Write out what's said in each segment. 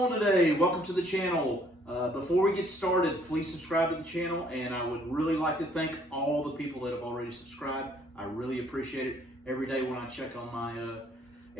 going today? Welcome to the channel. Before we get started, please subscribe to the channel, and I would really like to thank all the people that have already subscribed. I really appreciate it. Every day when I check on my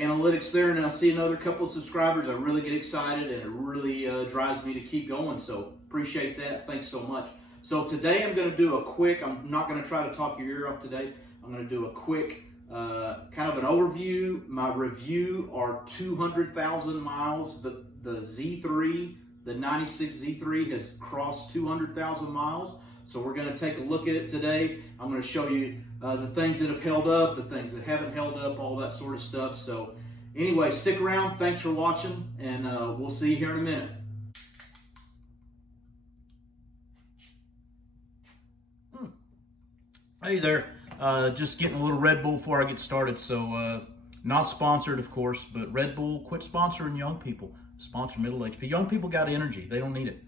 analytics there and I see another couple of subscribers, I really get excited, and it really drives me to keep going. So appreciate that. Thanks so much. So today I'm going to do a quick, I'm not going to try to talk your ear off today. I'm going to do a quick kind of an overview. My review are 200,000 miles. The Z3, the 96 Z3 has crossed 200,000 miles. So we're going to take a look at it today. I'm going to show you the things that have held up, the things that haven't held up, all that sort of stuff. So anyway, stick around. Thanks for watching, and we'll see you here in a minute. Hey there. Just getting a little Red Bull before I get started. So not sponsored, of course, but Red Bull, quit sponsoring young people. Sponsor middle-aged people. Young people got energy. They don't need it.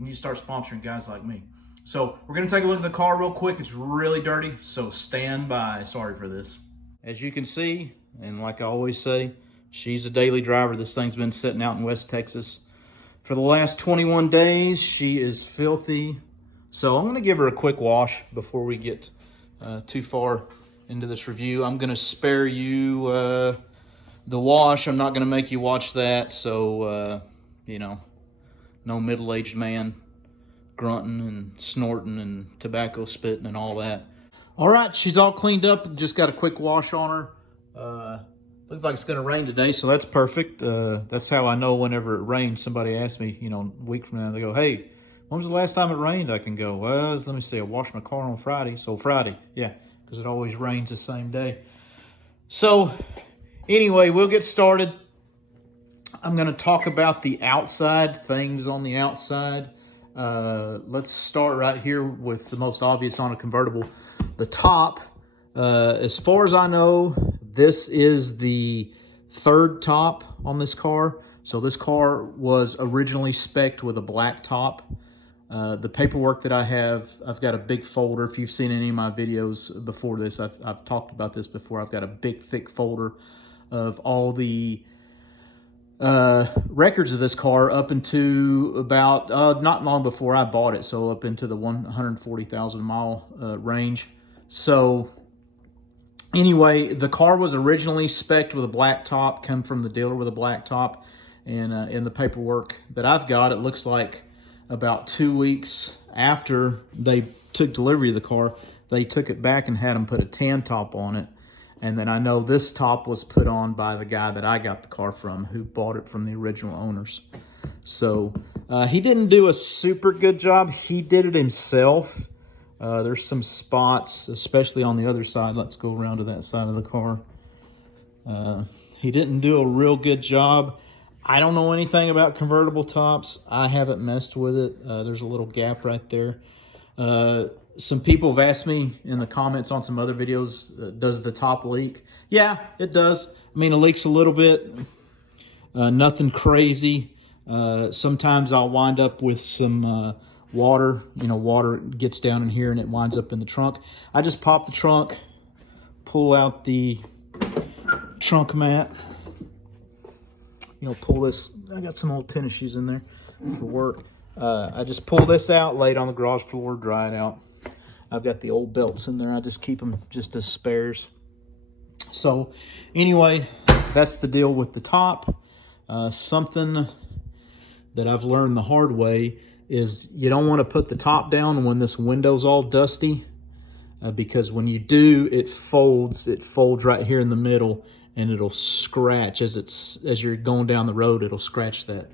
You need to start sponsoring guys like me. So we're going to take a look at the car real quick. It's really dirty, so stand by. Sorry for this. As you can see, and like I always say, she's a daily driver. This thing's been sitting out in West Texas for the last 21 days. She is filthy. So I'm going to give her a quick wash before we get too far into this review. I'm going to spare you the wash. I'm not going to make you watch that. So, you know, no middle-aged man grunting and snorting and tobacco spitting and all that. All right, she's all cleaned up. Just got a quick wash on her. Looks like it's going to rain today, so that's perfect. That's how I know whenever it rains. Somebody asks me, you know, a week from now, they go, hey, when was the last time it rained? I can go, well, let me see, I washed my car on Friday. So Friday, yeah, because it always rains the same day. So anyway, we'll get started. I'm going to talk about the outside, things on the outside. Let's start right here with the most obvious on a convertible. The top, as far as I know, this is the third top on this car. So this car was originally spec'd with a black top. The paperwork that I have, I've got a big folder. If you've seen any of my videos before this, I've talked about this before. I've got a big, thick folder of all the records of this car up into about, not long before I bought it, so up into the 140,000 mile range. So anyway, the car was originally spec'd with a black top, come from the dealer with a black top, and in the paperwork that I've got, it looks like about 2 weeks after they took delivery of the car, they took it back and had them put a tan top on it. And then I know this top was put on by the guy that I got the car from, who bought it from the original owners. So he didn't do a super good job. He did it himself. There's some spots, especially on the other side. Let's go around to that side of the car. He didn't do a real good job. I don't know anything about convertible tops. I haven't messed with it. There's a little gap right there. Some people have asked me in the comments on some other videos, does the top leak? Yeah, it does. I mean, it leaks a little bit. Nothing crazy. Sometimes I'll wind up with some water. You know, water gets down in here and it winds up in the trunk. I just pop the trunk, pull out the trunk mat. You know, pull this. I got some old tennis shoes in there for work. I just pull this out, lay it on the garage floor, dry it out. I've got the old belts in there. I just keep them just as spares. So anyway, that's the deal with the top. Something that I've learned the hard way is you don't want to put the top down when this window's all dusty, because when you do, it folds right here in the middle, and it'll scratch as you're going down the road. It'll scratch that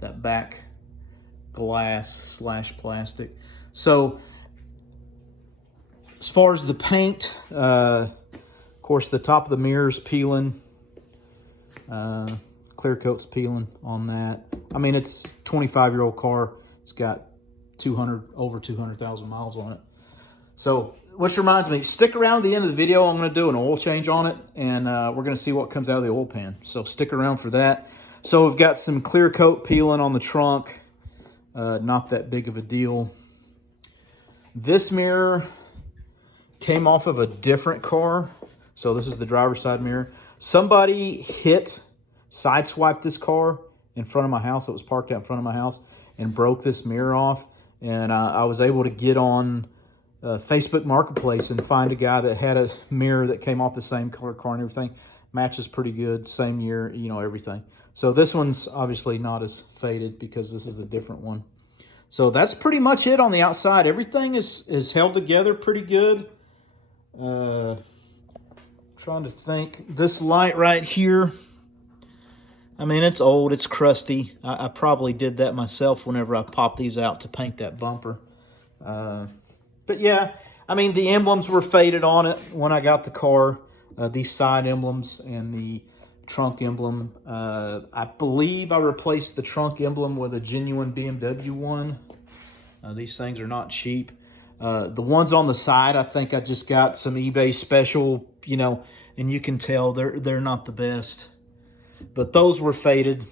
back glass / plastic. So as far as the paint, of course, the top of the mirror's peeling. Clear coat's peeling on that. I mean, it's a 25-year-old car. It's got over 200,000 miles on it. So, which reminds me, stick around to the end of the video. I'm going to do an oil change on it, and we're going to see what comes out of the oil pan. So stick around for that. So we've got some clear coat peeling on the trunk. Not that big of a deal. This mirror came off of a different car. So this is the driver's side mirror. Somebody hit sideswiped this car in front of my house. It was parked out in front of my house and broke this mirror off. And I was able to get on Facebook Marketplace and find a guy that had a mirror that came off the same color car and everything. Matches pretty good, same year, you know, everything. So this one's obviously not as faded because this is a different one. So that's pretty much it on the outside. Everything is held together pretty good. Trying to think. This light right here, I mean, it's old, it's crusty. I probably did that myself whenever I popped these out to paint that bumper. But yeah, I mean, the emblems were faded on it when I got the car. These side emblems and the trunk emblem. I believe I replaced the trunk emblem with a genuine BMW one. These things are not cheap. The ones on the side, I think I just got some eBay special, you know, and you can tell they're not the best. But those were faded.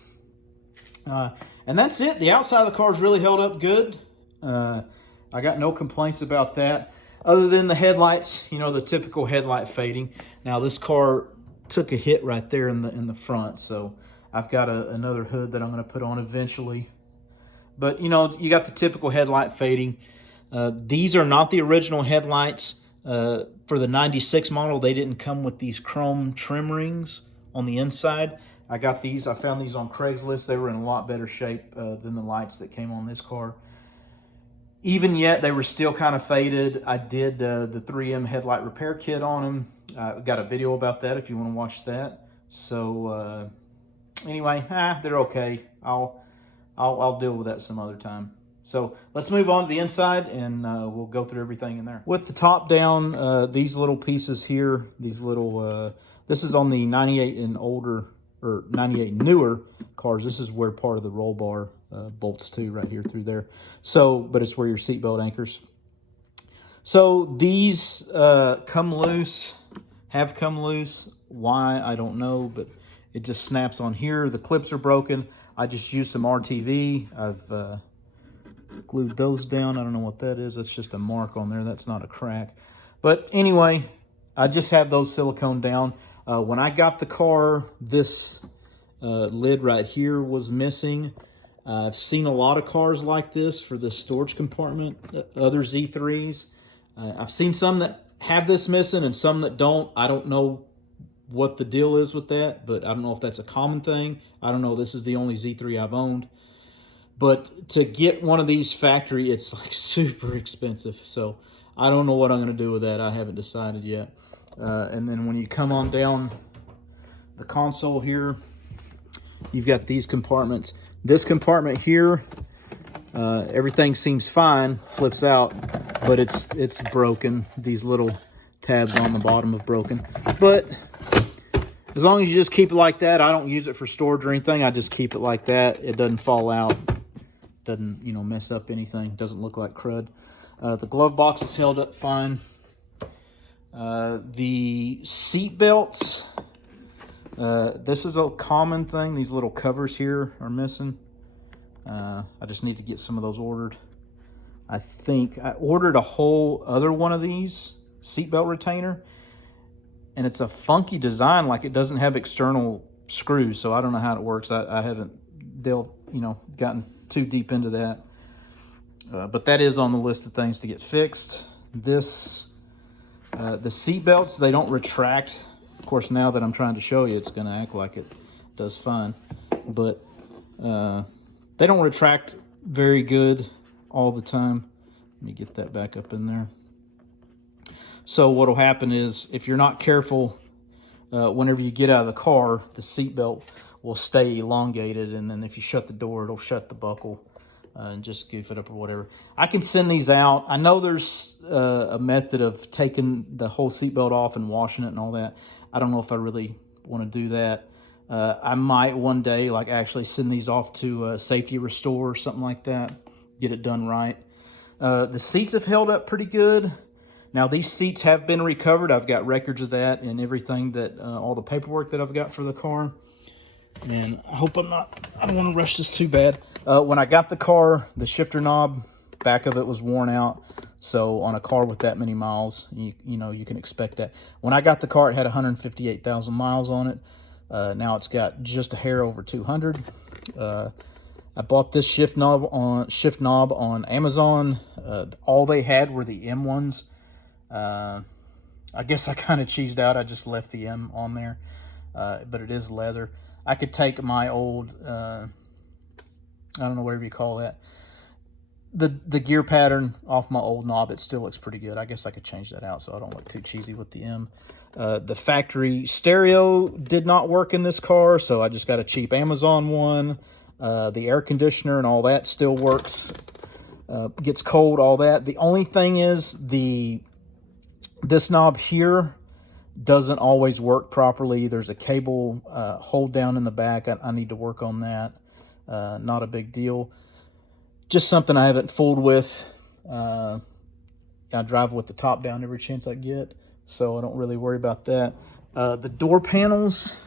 And that's it. The outside of the car is really held up good. I got no complaints about that. Other than the headlights, you know, the typical headlight fading. Now this car took a hit right there in the front, so I've got another hood that I'm going to put on eventually. But you know, you got the typical headlight fading. These are not the original headlights. For the 96 model, they didn't come with these chrome trim rings on the inside. I got these. I found these on Craigslist. They were in a lot better shape than the lights that came on this car. Even yet, they were still kind of faded. I did the 3M headlight repair kit on them. I got a video about that if you want to watch that. So anyway, they're okay. I'll deal with that some other time. So let's move on to the inside, and we'll go through everything in there. With the top down, these little pieces here, these little, this is on the 98 and older, or 98 newer cars. This is where part of the roll bar bolts to right here through there. So, but it's where your seatbelt anchors. So these come loose, have come loose. Why, I don't know, but it just snaps on here. The clips are broken. I just used some RTV. I've glued those down. I don't know what that is. That's just a mark on there. That's not a crack. But anyway, I just have those silicone down. When I got the car, this lid right here was missing. I've seen a lot of cars like this for the storage compartment, other Z3s. I've seen some that have this missing and some that don't. I don't know what the deal is with that, but I don't know if that's a common thing. I don't know. This is the only Z3 I've owned. But to get one of these factory, it's like super expensive. So I don't know what I'm going to do with that. I haven't decided yet. And then when you come on down the console here, you've got these compartments. This compartment here, everything seems fine, flips out, but it's broken. These little tabs on the bottom have broken. But as long as you just keep it like that, I don't use it for storage or anything. I just keep it like that. It doesn't fall out. Doesn't, you know, mess up anything. Doesn't look like crud. The glove box is held up fine. The seat belts, this is a common thing. These little covers here are missing. I just need to get some of those ordered. I think I ordered a whole other one of these seatbelt retainer, and it's a funky design. Like, it doesn't have external screws, so I don't know how it works. I haven't gotten too deep into that. But that is on the list of things to get fixed. This, the seat belts, they don't retract. Of course, now that I'm trying to show you, it's going to act like it does fine. But they don't retract very good all the time. Let me get that back up in there. So what will happen is, if you're not careful, whenever you get out of the car, the seat belt will stay elongated, and then if you shut the door, it'll shut the buckle and just goof it up or whatever. I can send these out. I know there's a method of taking the whole seatbelt off and washing it and all that. I don't know if I really want to do that. I might one day like actually send these off to Safety Restore or something like that. Get it done right. The seats have held up pretty good. Now, these seats have been recovered. I've got records of that and everything, that all the paperwork that I've got for the car. And I hope I don't want to rush this too bad. When I got the car, the shifter knob, back of it was worn out. So on a car with that many miles, you know, you can expect that. When I got the car, it had 158,000 miles on it. Now it's got just a hair over 200. I bought this shift knob on Amazon. All they had were the M ones. I guess I kind of cheesed out. I just left the M on there, but it is leather. I could take my old, I don't know, whatever you call that, the gear pattern off my old knob. It still looks pretty good. I guess I could change that out so I don't look too cheesy with the M. The factory stereo did not work in this car, so I just got a cheap Amazon one. The air conditioner and all that still works. Gets cold, all that. The only thing is this knob here doesn't always work properly. There's a cable hold down in the back. I need to work on that. Not a big deal. Just something I haven't fooled with. I drive with the top down every chance I get, so I don't really worry about that. The door panels,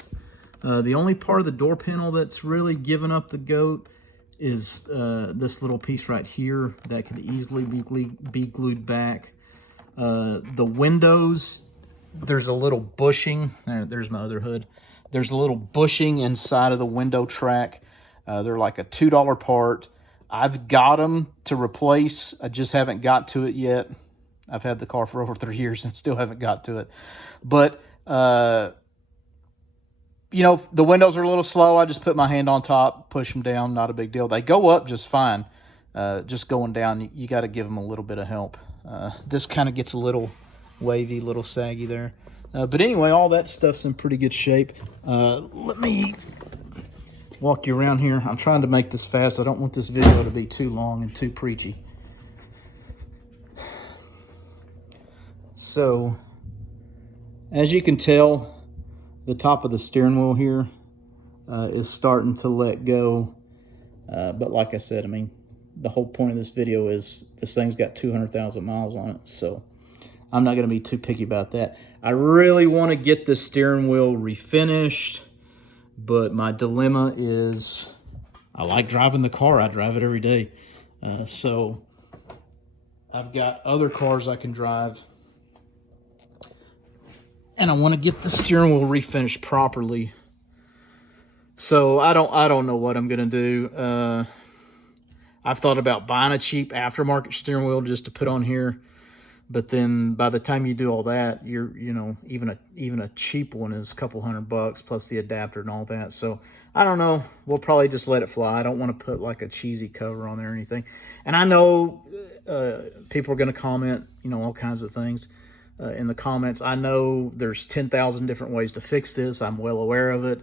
the only part of the door panel that's really given up the goat is this little piece right here that could easily be glued back. The windows, there's a little bushing. There's my other hood. There's a little bushing inside of the window track. They're like a $2 part. I've got them to replace. I just haven't got to it yet. I've had the car for over 3 years and still haven't got to it. But, you know, the windows are a little slow. I just put my hand on top, push them down. Not a big deal. They go up just fine. Just going down, you got to give them a little bit of help. This kind of gets a little wavy, a little saggy there. But anyway, all that stuff's in pretty good shape. Let me walk you around here. I'm trying to make this fast. I don't want this video to be too long and too preachy. So, as you can tell, the top of the steering wheel here is starting to let go. But like I said, I mean, the whole point of this video is this thing's got 200,000 miles on it, so I'm not going to be too picky about that. I really want to get the steering wheel refinished, but my dilemma is I like driving the car. I drive it every day. So I've got other cars I can drive, and I want to get the steering wheel refinished properly. So I don't know what I'm going to do. I've thought about buying a cheap aftermarket steering wheel just to put on here, but then by the time you do all that, you know, even a cheap one is a couple $100 plus the adapter and all that. So I don't know. We'll probably just let it fly. I don't want to put like a cheesy cover on there or anything. And I know people are going to comment, you know, all kinds of things in the comments. I know there's 10,000 different ways to fix this. I'm well aware of it.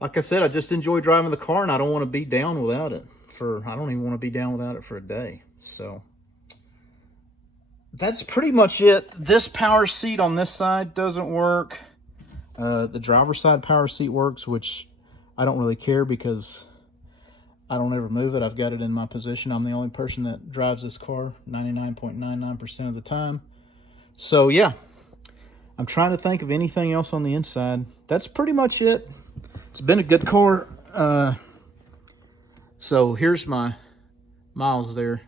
Like I said, I just enjoy driving the car, and I don't want to be down without it. I don't even want to be down without it for a day. So that's pretty much it. This power seat on this side doesn't work. The driver's side power seat works, which I don't really care because I don't ever move it. I've got it in my position. I'm the only person that drives this car 99.99% of the time. So yeah, I'm trying to think of anything else on the inside. That's pretty much it. It's been a good car. So here's my miles there.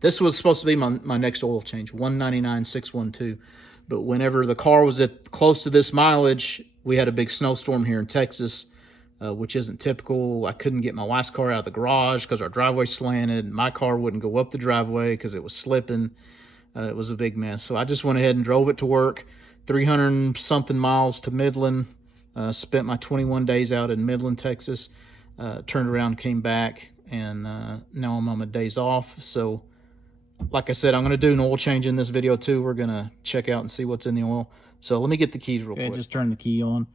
This was supposed to be my next oil change, 199,612. But whenever the car was at close to this mileage, we had a big snowstorm here in Texas, which isn't typical. I couldn't get my wife's car out of the garage because our driveway slanted. My car wouldn't go up the driveway because it was slipping. It was a big mess. So I just went ahead and drove it to work, 300-something miles to Midland. Spent my 21 days out in Midland, Texas. Turned around, came back, and now I'm on my days off. So, like I said, I'm going to do an oil change in this video too. We're going to check out and see what's in the oil. So let me get the keys real quick. Just turn the key on.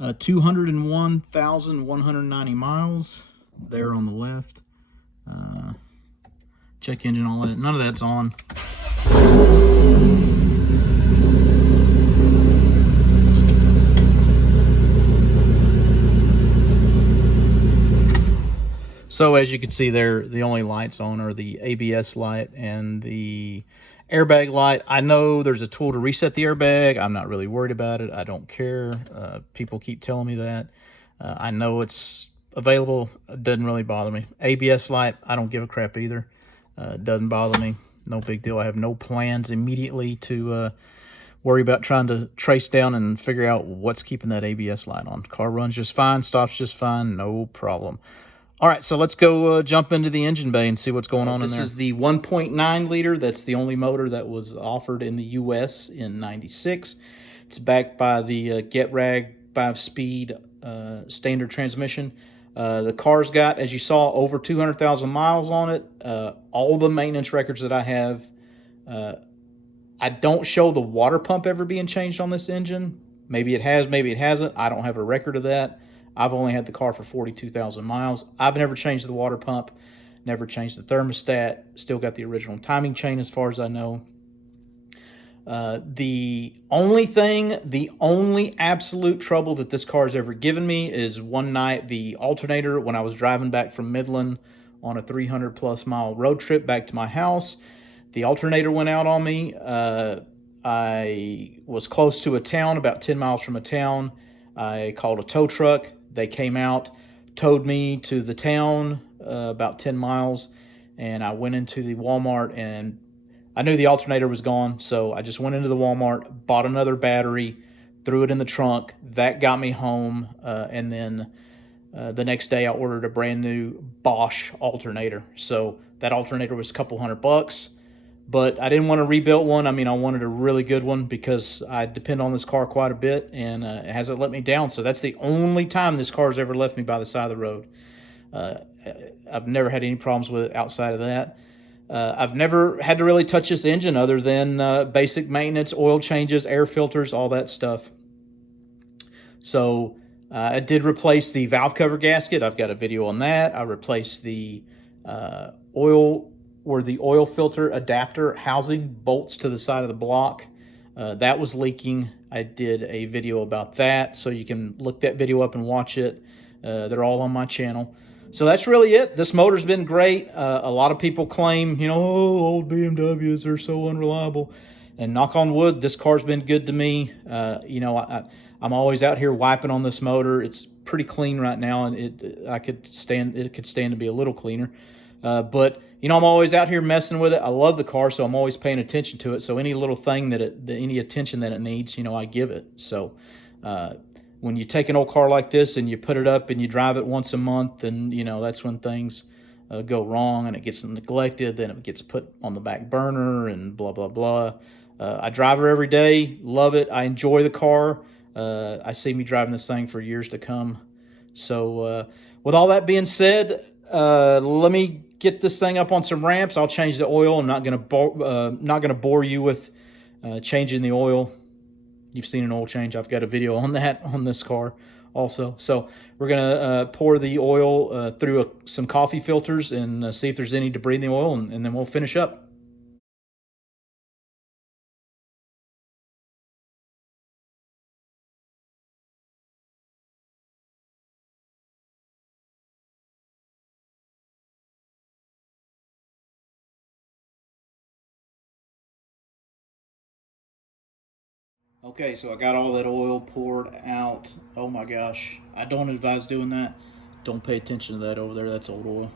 201,190 miles there on the left. Check engine, all that. None of that's on. So as you can see there, the only lights on are the ABS light and the airbag light. I know there's a tool to reset the airbag. I'm not really worried about it. I don't care. People keep telling me that. I know it's available. It doesn't really bother me. ABS light, I don't give a crap either. It doesn't bother me. No big deal. I have no plans immediately to worry about trying to trace down and figure out what's keeping that ABS light on. Car runs just fine, stops just fine, no problem. All right, so let's go jump into the engine bay and see what's going on in there. This is the 1.9 liter. That's the only motor that was offered in the U.S. in '96. It's backed by the GetRag 5-speed standard transmission. The car's got, as you saw, over 200,000 miles on it. All the maintenance records that I have, I don't show the water pump ever being changed on this engine. Maybe it has, maybe it hasn't. I don't have a record of that. I've only had the car for 42,000 miles. I've never changed the water pump, never changed the thermostat, still got the original timing chain as far as I know. The only absolute trouble that this car has ever given me is one night the alternator, when I was driving back from Midland on a 300+ mile road trip back to my house, the alternator went out on me. I was close to a town, about 10 miles from a town. I called a tow truck. They came out, towed me to the town, about 10 miles, and I went into the Walmart, and I knew the alternator was gone, so I just went into the Walmart, bought another battery, threw it in the trunk. That got me home, and then the next day I ordered a brand new Bosch alternator. So that alternator was a couple $100, but I didn't want to rebuild one. I mean, I wanted a really good one because I depend on this car quite a bit, and it hasn't let me down. So that's the only time this car has ever left me by the side of the road. I've never had any problems with it outside of that. I've never had to really touch this engine other than basic maintenance, oil changes, air filters, all that stuff. So I did replace the valve cover gasket. I've got a video on that. I replaced the oil filter adapter housing bolts to the side of the block. That was leaking. I did a video about that, so you can look that video up and watch it. They're all on my channel. So that's really it. This motor's been great. A lot of people claim, you know, oh, old BMWs are so unreliable. And knock on wood, this car's been good to me. You know, I'm always out here wiping on this motor. It's pretty clean right now, and it could stand to be a little cleaner. But you know, I'm always out here messing with it. I love the car, so I'm always paying attention to it. So any little thing any attention that it needs, you know, I give it. So when you take an old car like this and you put it up and you drive it once a month, and you know, that's when things go wrong and it gets neglected. Then it gets put on the back burner and blah blah blah. I drive her every day, love it. I enjoy the car. I see me driving this thing for years to come. So with all that being said, let me get this thing up on some ramps. I'll change the oil. I'm not gonna bore you with changing the oil. You've seen an oil change. I've got a video on that on this car also. So we're gonna pour the oil through some coffee filters and see if there's any debris in the oil, and then we'll finish up. Okay, so I got all that oil poured out. Oh my gosh, I don't advise doing that. Don't pay attention to that over there. That's old oil.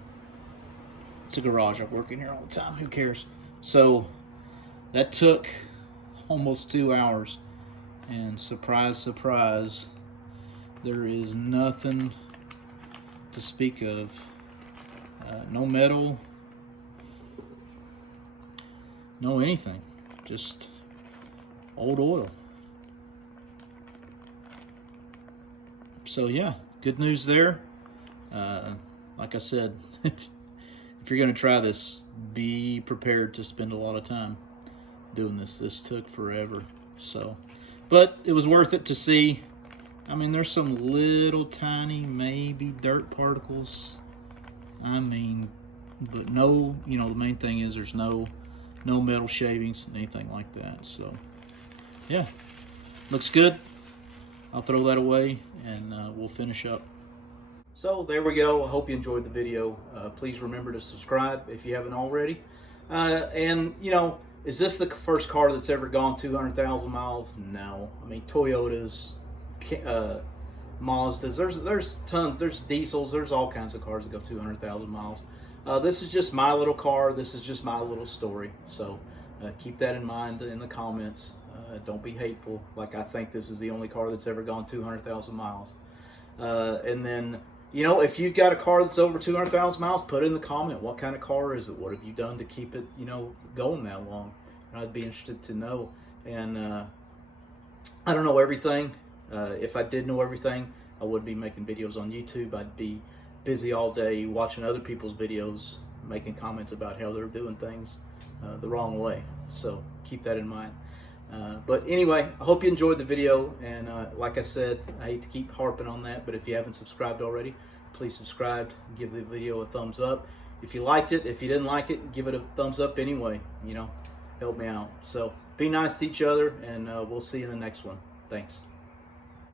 It's a garage. I work in here all the time. Who cares? So that took almost 2 hours. And surprise, surprise, there is nothing to speak of. No metal, no anything. Just old oil. So yeah, good news there. Like I said, if you're going to try this, be prepared to spend a lot of time doing this. This took forever. So, but it was worth it to see. I mean, there's some little tiny, maybe dirt particles. I mean, but no, you know, the main thing is there's no metal shavings, anything like that. So yeah, looks good. I'll throw that away and we'll finish up. So there we go. I hope you enjoyed the video. Please remember to subscribe if you haven't already. And you know, is this the first car that's ever gone 200,000 miles? No. I mean, Toyotas, Mazdas, there's tons, there's diesels, there's all kinds of cars that go 200,000 miles. This is just my little car. This is just my little story. So keep that in mind in the comments. Don't be hateful. Like, I think this is the only car that's ever gone 200,000 miles. And then, you know, if you've got a car that's over 200,000 miles, put in the comment, what kind of car is it? What have you done to keep it, you know, going that long? And I'd be interested to know. And I don't know everything. If I did know everything, I would be making videos on YouTube. I'd be busy all day watching other people's videos, making comments about how they're doing things the wrong way. So keep that in mind. But anyway, I hope you enjoyed the video, and like I said, I hate to keep harping on that, but if you haven't subscribed already, please subscribe, give the video a thumbs up. If you liked it, if you didn't like it, give it a thumbs up anyway, you know, help me out. So be nice to each other, and we'll see you in the next one. Thanks.